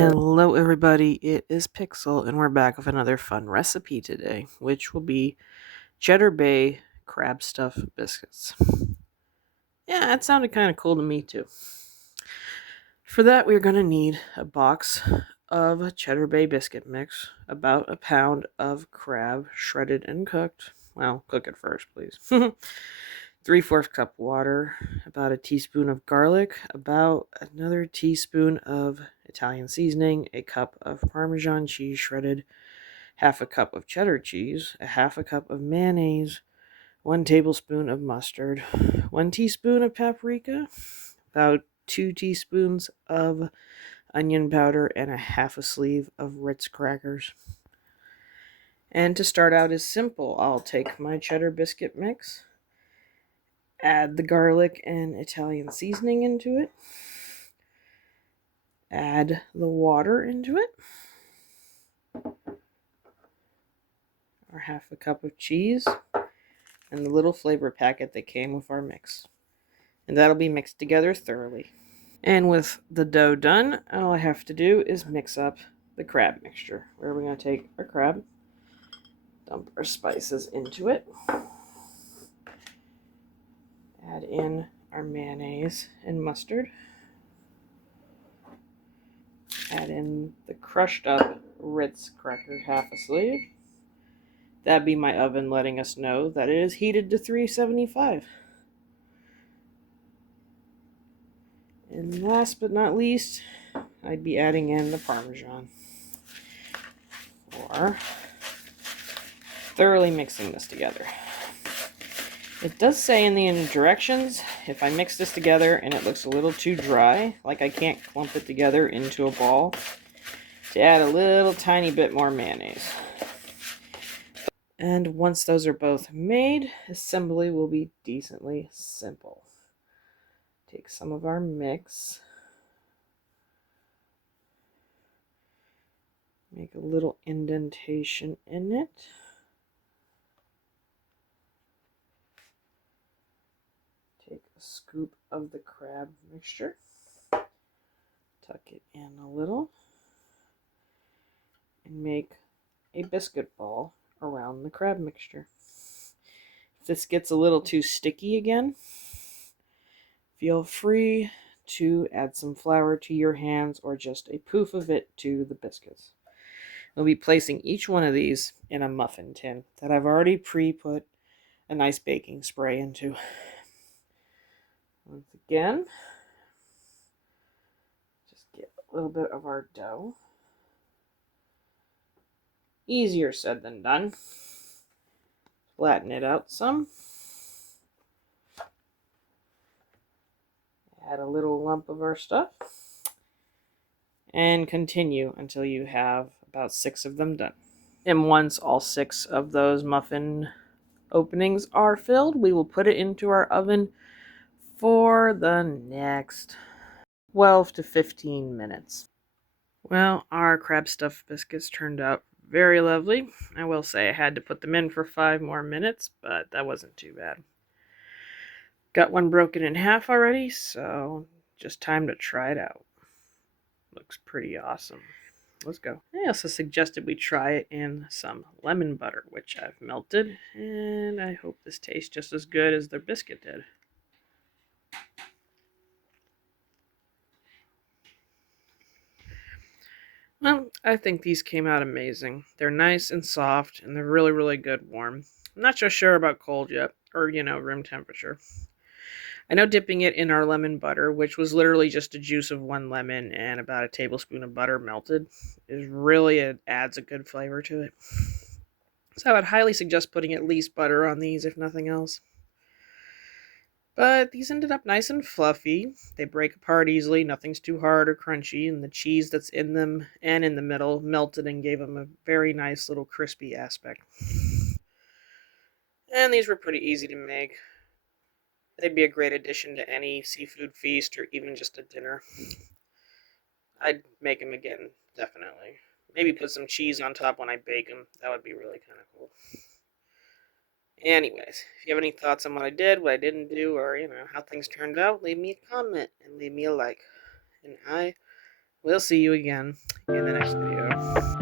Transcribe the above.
Hello, everybody. It is Pixel, and we're back with another fun recipe today, which will be Cheddar Bay crab stuffed biscuits. Yeah, that sounded kind of cool to me, too. For that, we're going to need a box of Cheddar Bay biscuit mix, about a pound of crab, shredded and cooked. Well, cook it first, please. 3/4 cup water, about a teaspoon of garlic, about another teaspoon of Italian seasoning, a cup of Parmesan cheese shredded, half a cup of cheddar cheese, a half a cup of mayonnaise, 1 tablespoon of mustard, 1 teaspoon of paprika, about 2 teaspoons of onion powder, and a half a sleeve of Ritz crackers. And to start out is simple. I'll take my cheddar biscuit mix, add the garlic and Italian seasoning into it, add the water into it, our half a cup of cheese, and the little flavor packet that came with our mix. And that'll be mixed together thoroughly. And with the dough done, all I have to do is mix up the crab mixture, where we're going to take our crab, dump our spices into it, add in our mayonnaise and mustard, add in the crushed up Ritz cracker, half a sleeve. That'd be my oven letting us know that it is heated to 375. And last but not least, I'd be adding in the Parmesan, or thoroughly mixing this together. It does say in the directions, if I mix this together and it looks a little too dry, like I can't clump it together into a ball, to add a little tiny bit more mayonnaise. And once those are both made, assembly will be decently simple. Take some of our mix, make a little indentation in it. Take a scoop of the crab mixture, tuck it in a little, and make a biscuit ball around the crab mixture. If this gets a little too sticky again, feel free to add some flour to your hands or just a poof of it to the biscuits. We'll be placing each one of these in a muffin tin that I've already pre-put a nice baking spray into. Once again, just get a little bit of our dough. Easier said than done. Flatten it out some. Add a little lump of our stuff. And continue until you have about 6 of them done. And once all 6 of those muffin openings are filled, we will put it into our oven for the next 12 to 15 minutes. Well, our crab stuffed biscuits turned out very lovely. I will say I had to put them in for 5 more minutes, but that wasn't too bad. Got one broken in half already, so just time to try it out. Looks pretty awesome. Let's go. I also suggested we try it in some lemon butter, which I've melted, and I hope this tastes just as good as their biscuit did. Well, I think these came out amazing. They're nice and soft, and they're really, really good warm. I'm not so sure about cold yet, or, room temperature. I know dipping it in our lemon butter, which was literally just the juice of 1 lemon and about a tablespoon of butter melted, it adds a good flavor to it. So I would highly suggest putting at least butter on these, if nothing else. But these ended up nice and fluffy. They break apart easily, nothing's too hard or crunchy, and the cheese that's in them and in the middle melted and gave them a very nice little crispy aspect. And these were pretty easy to make. They'd be a great addition to any seafood feast or even just a dinner. I'd make them again, definitely. Maybe put some cheese on top when I bake them. That would be really kind of cool. Anyways, if you have any thoughts on what I did, what I didn't do, or, how things turned out, leave me a comment and leave me a like. And I We'll see you again in the next video.